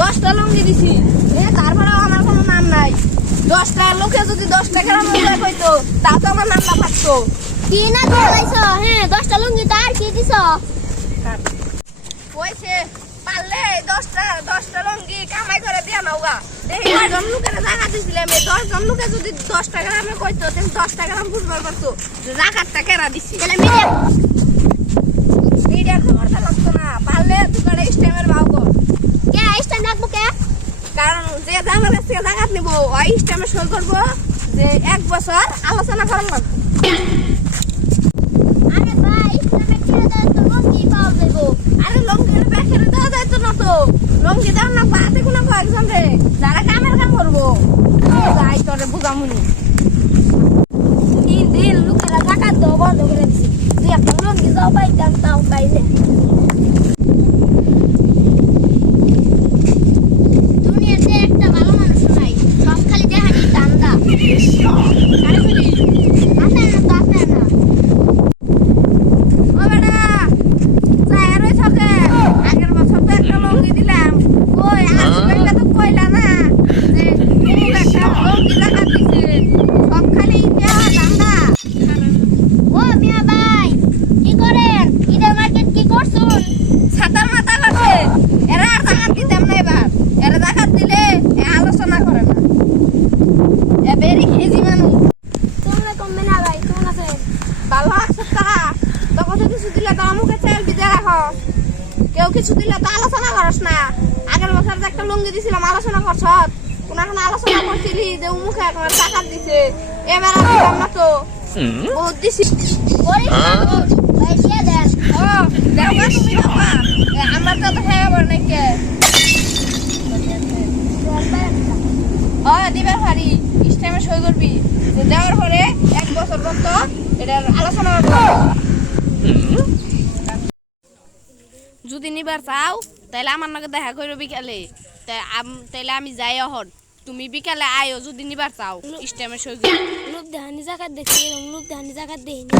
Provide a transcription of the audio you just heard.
দশটা লুঙ্গি দিছি। এ তারপরেও আমার কোনো নাম নাই। দশটা লোকে যদি দশ টাকার মধ্যে হইতো তাও তো আমার নামটা থাকতো। কি না বলাইছ? হ্যাঁ দশটা লুঙ্গি তো আর কি দিছ? কইছে পারলে দশটা দশটা লুঙ্গি কামাই করে দিয়া নৌগা দেখি দশজন লোকের জায়গা দিছিলাম এই দশজন লোকে যদি দশ টাকা আমি কইতো তুমি দশ টাকা আমি বুঝবার পারতো জাকাতটা কেনা দিছি? তাহলে মিডিয়া কারণ যে কাছ থেকে জাকাত নিব। ওই স্টেমে সই করব যে এক বছর আলোচনা করার লাগবে। আরে ভাই ইসলামে কিনে দেয় তো লুঙ্গি পাওয়া যাইবো। আরে লঙ্গির ব্যাখের দেওয়া যায় তো না তো। লঙ্গি দেওয়া না বাতে কোনো কয়েকজন রে। যারা কামের কাম করব। যাই তোরে বুঝামুনি। তিন দিন লোকেরা জাকাত দেওয়া বন্ধ করে দিছে। তুই একটা লুঙ্গি যাও পাইতাম তাও পাইলে দুনিয়াতে একটা ভালো মানুষ নাই সব খালি দেহানি দান্দা আরে বলি আসে না তো আসে না ও বেটা যাই আর ওই ছকে আগের বছর তো একটা লঙ্গি দিলাম ওই আজকালটা তো কইলা না যে খুব একটা লঙ্গি জাকাত দিছে সব খালি দেওয়া দান্দা ও মিয়া ভাই কি করেন ঈদের মার্কেট কি করছুন ছাতার মাথা করছে এরা আর জাকাত দিতাম না এবার। এরা জাকাত দিলে এ আলোচনা করে না। এ বেরি খেজি মানুষ। তোমরা কমবে না ভাই কেমন ভালো আছে তা? তখন তো কিছু দিলে তো মুখে চাল বিজে রাখো। কেউ কিছু দিলে তো আলোচনা করস না। আগের বছর যে একটা লুঙ্গি দিছিলাম আলোচনা করছ? কোন এখন আলোচনা করছিলি যে মুখে এখন টাকাত দিছে? এবার দিলাম না তো। বহুত দিছি। আমার তো হ্যাঁ নাকি? দিবার পারি। ইস্টেমে সই করবি। দেওয়ার পরে এক বছর পর্যন্ত এটার আলোচনা যদি নিবার চাও তাহলে আমার নাকি দেখা করো বিকালে। তাহলে আমি যাই অহর তুমি বিকালে আয়ো যদি নিবার চাও। ইস্টেমে সই করবি। লোক দেহানি জায়গা এরকম লোক দেহানি জায়গা দেখিনি